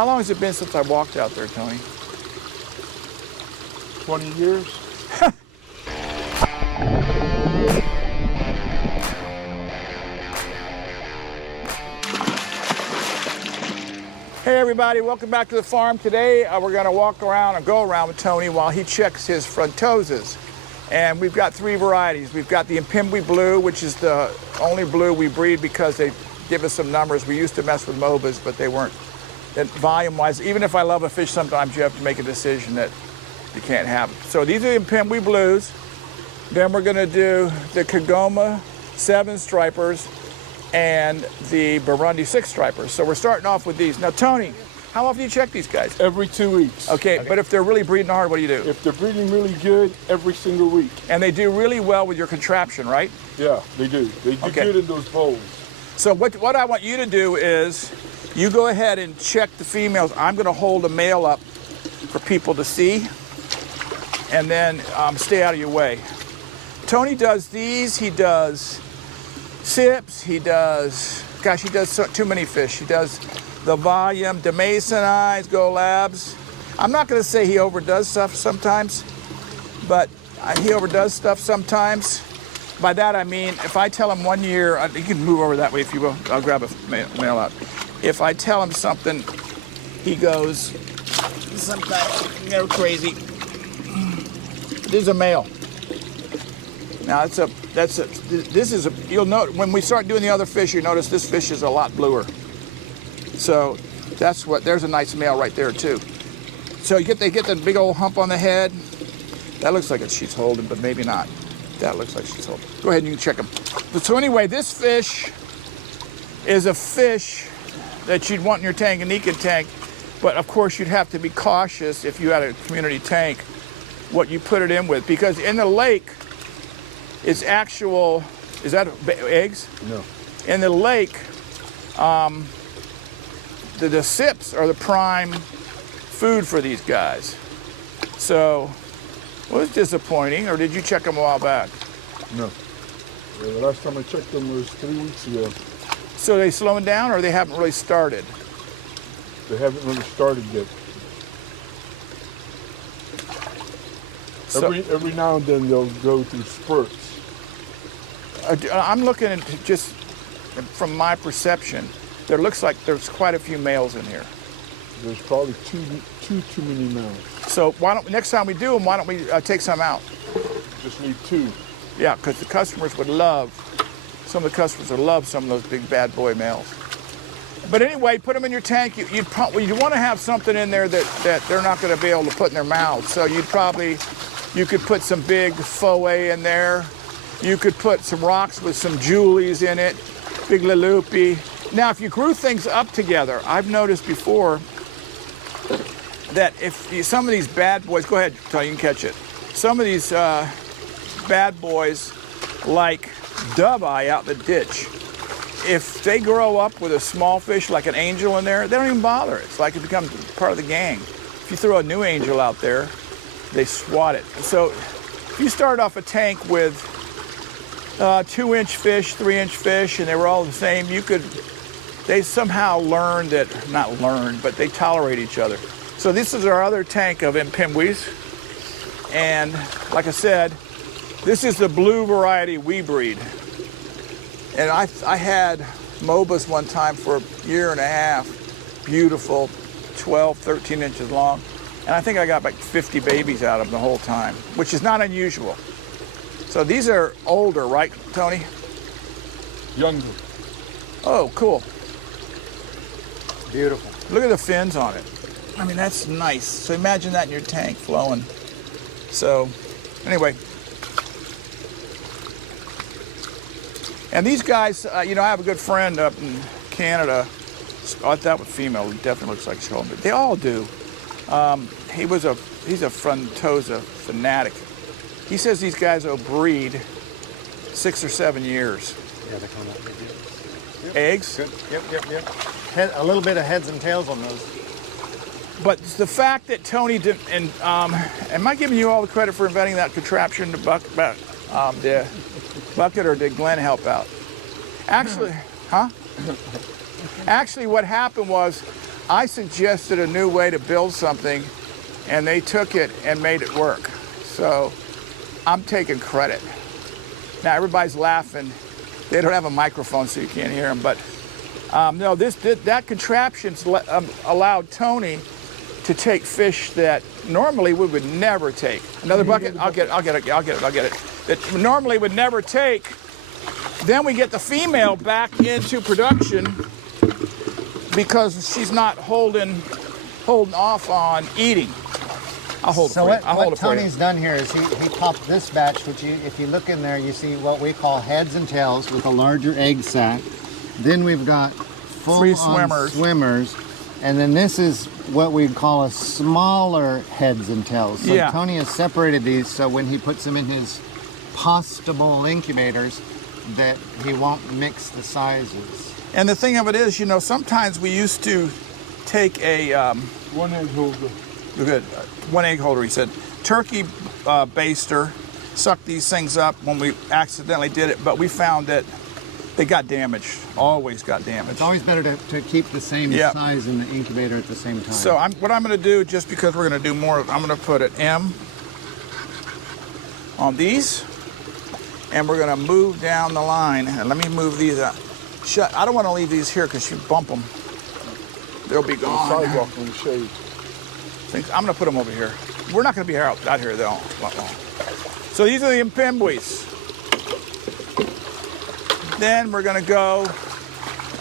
How long has it been since I walked out there, Tony? 20 years. Hey everybody, welcome back to the farm. Today we're going to walk around and go around with Tony while he checks his Frontosas. And we've got three varieties. We've got the Mpimbwi blue, which is the only blue we breed because they give us some numbers. We used to mess with MOBAs, but they weren't. Volume-wise, even if I love a fish, sometimes you have to make a decision that you can't have it. So these are the Mpimbwi blues. Then we're going to do the Kigoma 7 stripers and the Burundi 6 stripers. So we're starting off with these. Now, Tony, how often do you check these guys? Every 2 weeks. Okay, but if they're really breeding hard, what do you do? If they're breeding really good, every single week. And they do really well with your contraption, right? Yeah, they do. They do good in those bowls. So what I want you to do is you go ahead and check the females. I'm going to hold a male up for people to see, and then stay out of your way. Tony does these. He does sips. He does, gosh, he does too many fish. He does the volume, Demasonize, Go Labs. I'm not going to say he overdoes stuff sometimes, but he overdoes stuff sometimes. By that I mean, if I tell him 1 year, you can move over that way if you will. I'll grab a male out. If I tell him something, he goes, sometimes they're crazy. This is a male. Now you'll note, when we start doing the other fish, you notice this fish is a lot bluer. So there's a nice male right there too. So they get the big old hump on the head. That looks like she's holding, but maybe not. That looks like she's holding. Go ahead and you can check them. So anyway, this fish is a fish that you'd want in your Tanganyika tank, but of course you'd have to be cautious if you had a community tank what you put it in with, because in the lake it's actual, is that eggs? No. In the lake, the sips are the prime food for these guys. So, well, it's disappointing, or did you check them a while back? No. The last time I checked them was 3 weeks ago. So they slowing down, or they haven't really started? They haven't really started yet. So, every now and then they'll go through spurts. I'm looking at, just from my perception, there looks like there's quite a few males in here. There's probably too many males. So next time we do them, why don't we take some out? Just need 2. Yeah, because the customers would love, some of the customers would love some of those big bad boy males. But anyway, put them in your tank. You want to have something in there that they're not going to be able to put in their mouths. So you could put some big Foe in there. You could put some rocks with some Julies in it, big Lalupi. Now, if you grew things up together, I've noticed before that if some of these bad boys, go ahead, Tony, you can catch it. Some of these bad boys, like dove eye out in the ditch, if they grow up with a small fish like an angel in there, they don't even bother. It's like it becomes part of the gang. If you throw a new angel out there, they swat it. So if you start off a tank with 2-inch fish, 3-inch fish, and they were all the same, they somehow learned not learned, but they tolerate each other. So this is our other tank of Mpimbwis. And like I said, this is the blue variety we breed. And I had MOBAs one time for a year and a half, beautiful, 12, 13 inches long. And I think I got like 50 babies out of them the whole time, which is not unusual. So these are older, right, Tony? Younger. Oh, cool. Beautiful. Look at the fins on it. I mean, that's nice. So imagine that in your tank flowing. So anyway. And these guys, I have a good friend up in Canada. That was female. It definitely looks like she's holding it. They all do. He's a Frontosa fanatic. He says these guys will breed 6 or 7 years. Yeah, they come out good. Yep. Eggs? Good. Yep. A little bit of heads and tails on those. But the fact that Tony didn't, and am I giving you all the credit for inventing that contraption to the bucket, or did Glenn help out? Actually, huh? Actually, what happened was I suggested a new way to build something, and they took it and made it work. So I'm taking credit. Now everybody's laughing. They don't have a microphone, so you can't hear them. But no, that contraption's allowed Tony to take fish that normally we would never take. Another bucket? I'll get it. That normally would never take. Then we get the female back into production because she's not holding off on eating. I'll hold it for you. I'll hold it for you. What Tony's done here is he popped this batch, which if you look in there, you see what we call heads and tails with a larger egg sac. Then we've got full-on swimmers. And then this is what we call a smaller heads and tails. So yeah. Tony has separated these so when he puts them in his postable incubators that he won't mix the sizes. And the thing of it is, you know, sometimes we used to take a... one egg holder. Good. One egg holder, he said. Turkey baster, sucked these things up when we accidentally did it, but we found that they got damaged. Always got damaged. It's always better to keep the same size in the incubator at the same time. So what I'm going to do, just because we're going to do more, I'm going to put an M on these, and we're going to move down the line. And let me move these out. I don't want to leave these here because you bump them. They'll be gone. Sidewalk in the shade. I'm going to put them over here. We're not going to be out here though. So these are the Mpimbwis. Then we're going to go.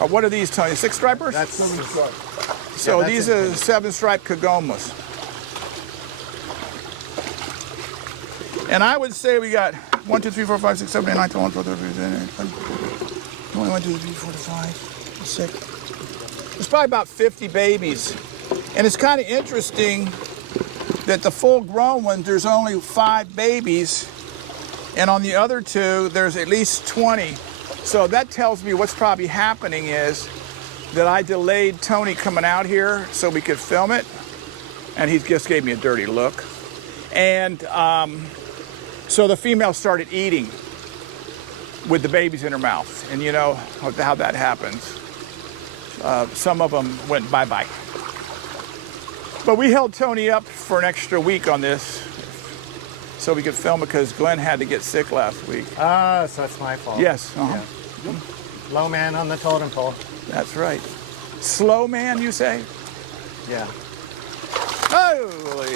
What are these, Tony? 6 stripers? That's 7 stripes. So these are 7 stripe Kigomas. And I would say we got 1, 2, 3, 4, 5, 6, 7, 8, 9, 10, 11, 12, 13, 14, 1, 2, 3, 4, 5, 6. There's probably about 50 babies. And it's kind of interesting that the full-grown ones, there's only 5 babies, and on the other 2, there's at least 20. So that tells me what's probably happening is that I delayed Tony coming out here so we could film it, and he just gave me a dirty look. And so the female started eating with the babies in her mouth, and you know how that happens. Some of them went bye-bye. But we held Tony up for an extra week on this so we could film it because Glenn had to get sick last week. Ah, so it's my fault. Yes. Yeah. Low man on the totem pole. That's right. Slow man, you say? Yeah. Holy.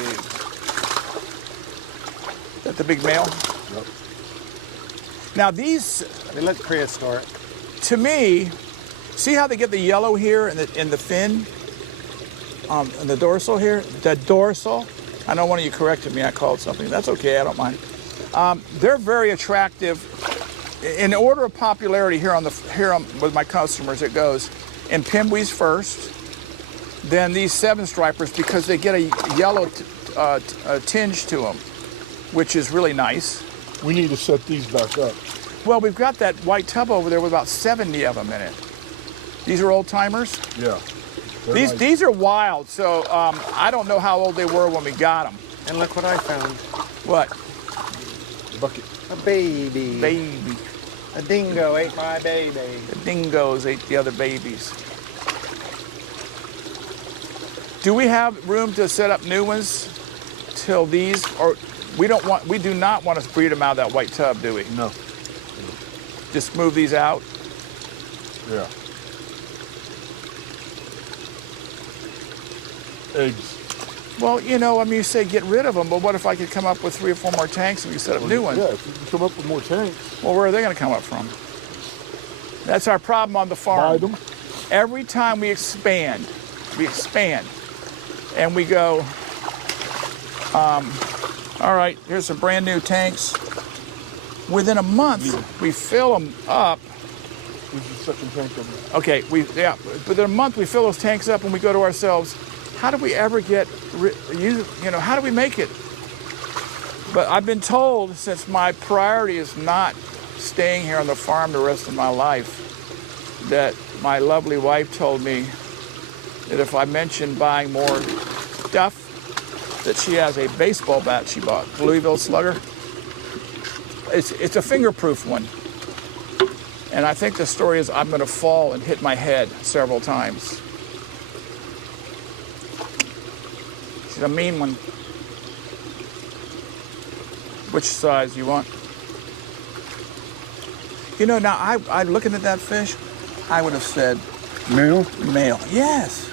Is that the big male? Yep. Now these, They look prehistoric. to me, see how they get the yellow here in the fin? In the dorsal here? The dorsal. I know one of you corrected me. I called something. That's okay. I don't mind. They're very attractive. In order of popularity here with my customers, it goes Mpimbwis first, then these 7 stripers because they get a yellow tinge to them, which is really nice. We need to set these back up. Well, we've got that white tub over there with about 70 of them in it. These are old timers. Yeah. These are wild, so I don't know how old they were when we got them. And look what I found. What? Bucket. A baby. Baby. A dingo ate my baby. The dingoes ate the other babies. Do we have room to set up new ones till these, or we do not want to breed them out of that white tub, do we? No. Just move these out? Yeah. Eggs. Well, you know, I mean, you say get rid of them, but what if I could come up with 3 or 4 more tanks and we set up new ones? Yeah, if you can come up with more tanks. Well, where are they going to come up from? That's our problem on the farm. Buy them. Every time we expand, and we go, all right, here's some brand new tanks. Within a month, we fill them up. This is the second tank of them. Okay, within a month, we fill those tanks up and we go to ourselves, how do we ever get, how do we make it? But I've been told, since my priority is not staying here on the farm the rest of my life, that my lovely wife told me that if I mention buying more stuff, that she has a baseball bat she bought, Louisville Slugger. It's a fingerproof one. And I think the story is I'm going to fall and hit my head several times. She's a mean one. Which size you want? You know, now I looking at that fish, I would have said Male? male. Yes.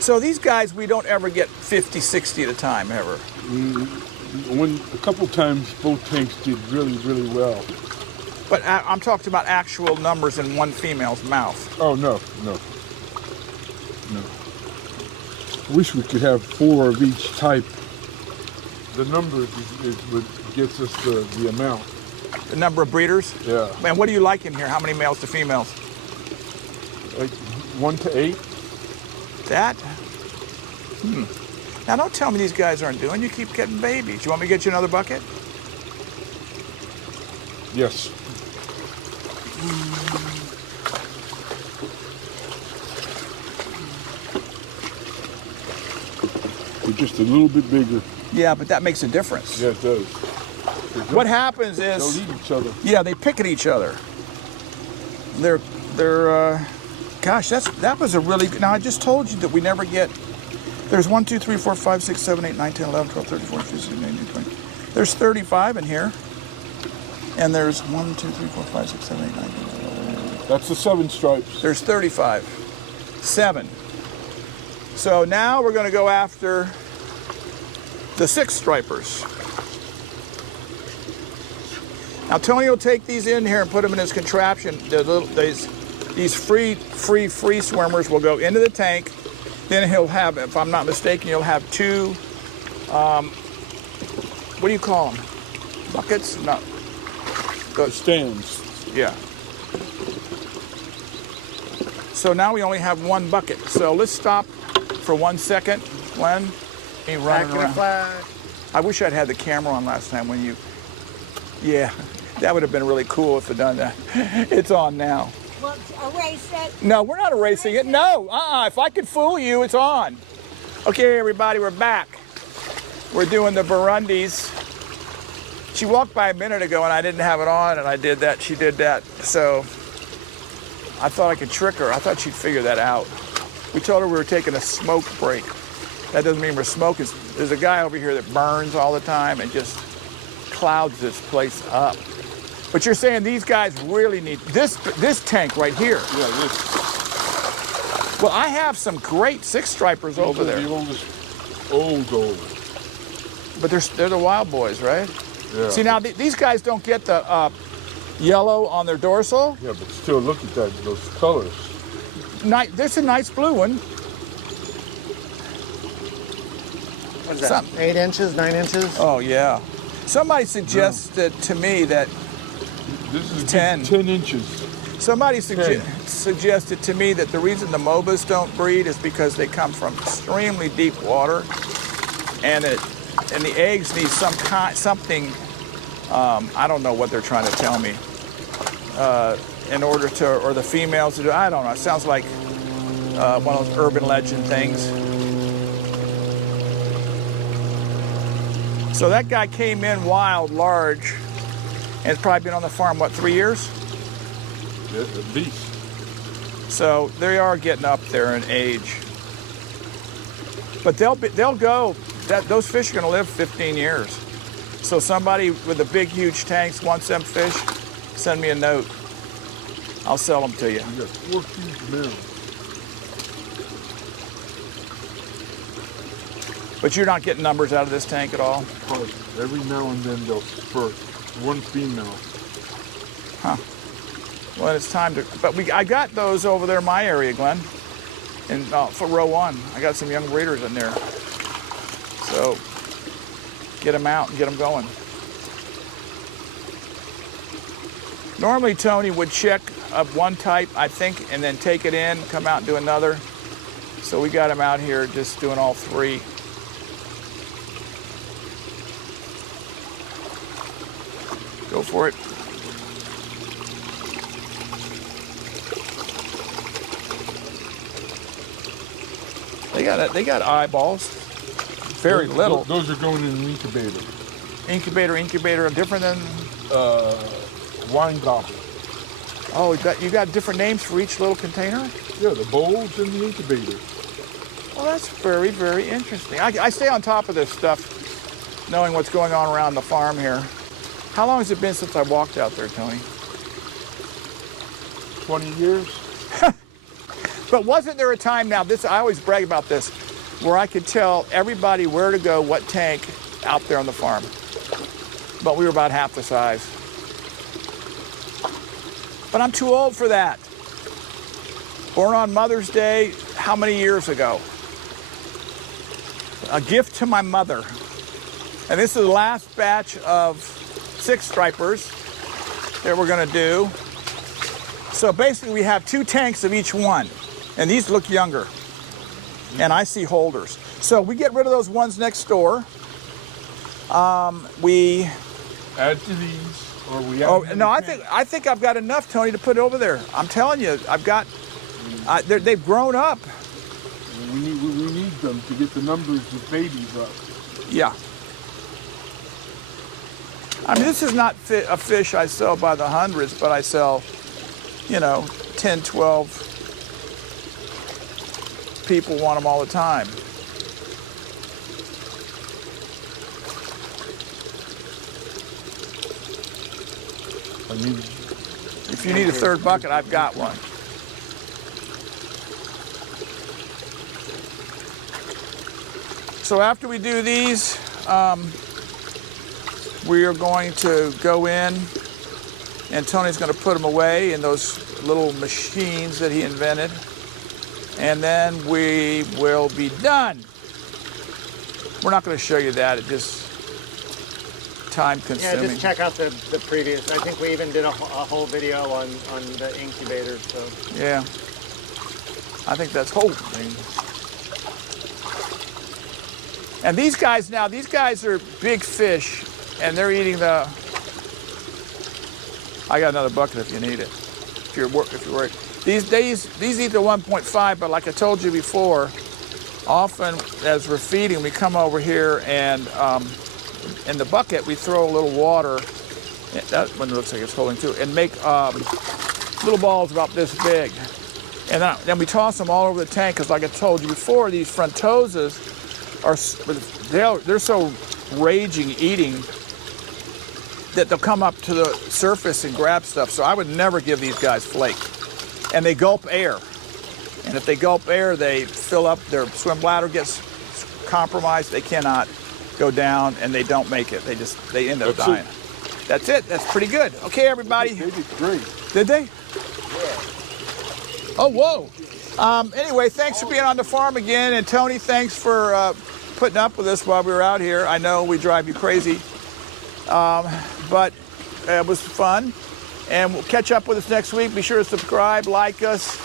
So these guys, we don't ever get 50, 60 at a time, ever. A couple times both tanks did really, really well. But I'm talking about actual numbers in one female's mouth. Oh, no. I wish we could have 4 of each type. The number is what gets us the amount. The number of breeders? Yeah. Man, what do you like in here? How many males to females? Like 1 to 8. That? Now don't tell me these guys aren't doing. You keep getting babies. You want me to get you another bucket? Yes. They're just a little bit bigger. Yeah, but that makes a difference. Yeah, it does. What happens They'll is, eat each other. yeah, they pick at each other. Gosh, that was a really good. Now I just told you that we never get. There's 1, 2, 3, 4, 5, 6, 7, 8, 9, 10, 11, 12, 13, 14, 15, 16, 17, 18, 20. There's 35 in here. And there's 1, 2, 3, 4, 5, 6, 7, 8, 9, 10, 11. That's the 7 stripes. There's 35. 7. So now we're going to go after the 6 stripers. Now Tony will take these in here and put them in his contraption. These free swimmers will go into the tank. Then he'll have, if I'm not mistaken, he'll have 2, what do you call them? Buckets? No. Stands. Yeah. So now we only have 1 bucket. So let's stop for 1 second. Glenn, me running around. I wish I'd had the camera on last time when you, yeah, that would have been really cool if I'd done that. It's on now. Well, erase it. No, we're not erasing it. No, if I could fool you, it's on. Okay, everybody, we're back. We're doing the Burundis. She walked by a minute ago and I didn't have it on, and I did that. She did that. So I thought I could trick her. I thought she'd figure that out. We told her we were taking a smoke break. That doesn't mean we're smoking. There's a guy over here that burns all the time and just clouds this place up. But you're saying these guys really need this tank right here. Yeah, this. Well, I have some great 6 stripers over there. The oldest, old. But they're the wild boys, right? Yeah. See, now these guys don't get the yellow on their dorsal. Yeah, but still, look at that, those colors. There's a nice blue one. What's that? 8 inches, 9 inches? Oh, yeah. Somebody suggested to me that This is 10. 10 inches. Somebody suggested to me that the reason the MOBAs don't breed is because they come from extremely deep water, and the eggs need something. I don't know what they're trying to tell me. In order to, or the females to do. I don't know. It sounds like one of those urban legend things. So that guy came in wild, large, and it's probably been on the farm, what, 3 years? Yeah, at least. So they are getting up there in age. But they'll go, those fish are gonna live 15 years. So somebody with the big, huge tanks wants them fish, send me a note. I'll sell them to you. You got 4 huge males. But you're not getting numbers out of this tank at all? But every now and then they'll spurt. 1 female. Huh. Well, it's time to, but I got those over there in my area, Glenn. And for row 1, I got some young breeders in there. So get them out and get them going. Normally Tony would check up one type, I think, and then take it in, come out and do another. So we got him out here just doing all 3. Go for it. They got eyeballs. Very little. Those are going in an incubator. Incubator, different than Wine goblet. Oh, you got different names for each little container? Yeah, the bowls and the incubator. Well, that's very, very interesting. I stay on top of this stuff, knowing what's going on around the farm here. How long has it been since I walked out there, Tony? 20 years. But wasn't there a time now, I always brag about this, where I could tell everybody where to go, what tank out there on the farm. But we were about half the size. But I'm too old for that. Born on Mother's Day, how many years ago? A gift to my mother. And this is the last batch of 6 stripers that we're gonna do. So basically we have 2 tanks of each one. And these look younger. And I see holders. So we get rid of those ones next door. We add to these, or we. Oh no, I think I've got enough, Tony, to put over there. I'm telling you, I've got. They've grown up. We need them to get the numbers of babies up. Yeah. I mean, this is not a fish I sell by the hundreds, but I sell, 10, 12 people want them all the time. If you need a third bucket, I've got one. So after we do these, we are going to go in, and Tony's going to put them away in those little machines that he invented, and then we will be done. We're not going to show you that. It just time consuming. Yeah, just check out the previous. I think we even did a whole video on the incubator. So yeah, I think that's whole thing. And these guys are big fish, and they're eating the. I got another bucket if you need it. If you're worried. These eat the 1.5, but like I told you before, often as we're feeding, we come over here and in the bucket we throw a little water. That one looks like it's holding too, and make little balls about this big, and then we toss them all over the tank. Because like I told you before, these Frontosas they're so raging eating that they'll come up to the surface and grab stuff. So I would never give these guys flake. And they gulp air. And if they gulp air, they fill up, their swim bladder gets compromised. They cannot go down, and they don't make it. They end up dying. That's it. That's pretty good. Okay, everybody. They did great. Did they? Yeah. Oh, whoa. Anyway, thanks for being on the farm again. And Tony, thanks for putting up with us while we were out here. I know we drive you crazy. But it was fun. And we'll catch up with us next week. Be sure to subscribe, like us.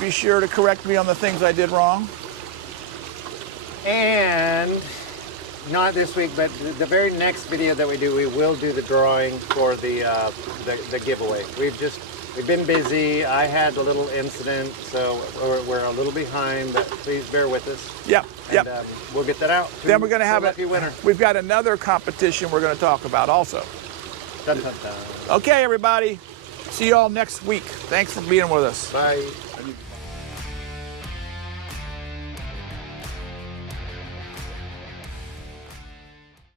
Be sure to correct me on the things I did wrong. And not this week, but the very next video that we do, we will do the drawing for the giveaway. We've been busy. I had a little incident, so we're a little behind, but please bear with us. Yep. We'll get that out. Then we're going to have a lucky winner. We've got another competition we're going to talk about also. Dun, dun, dun. Okay, everybody. See you all next week. Thanks for being with us. Bye.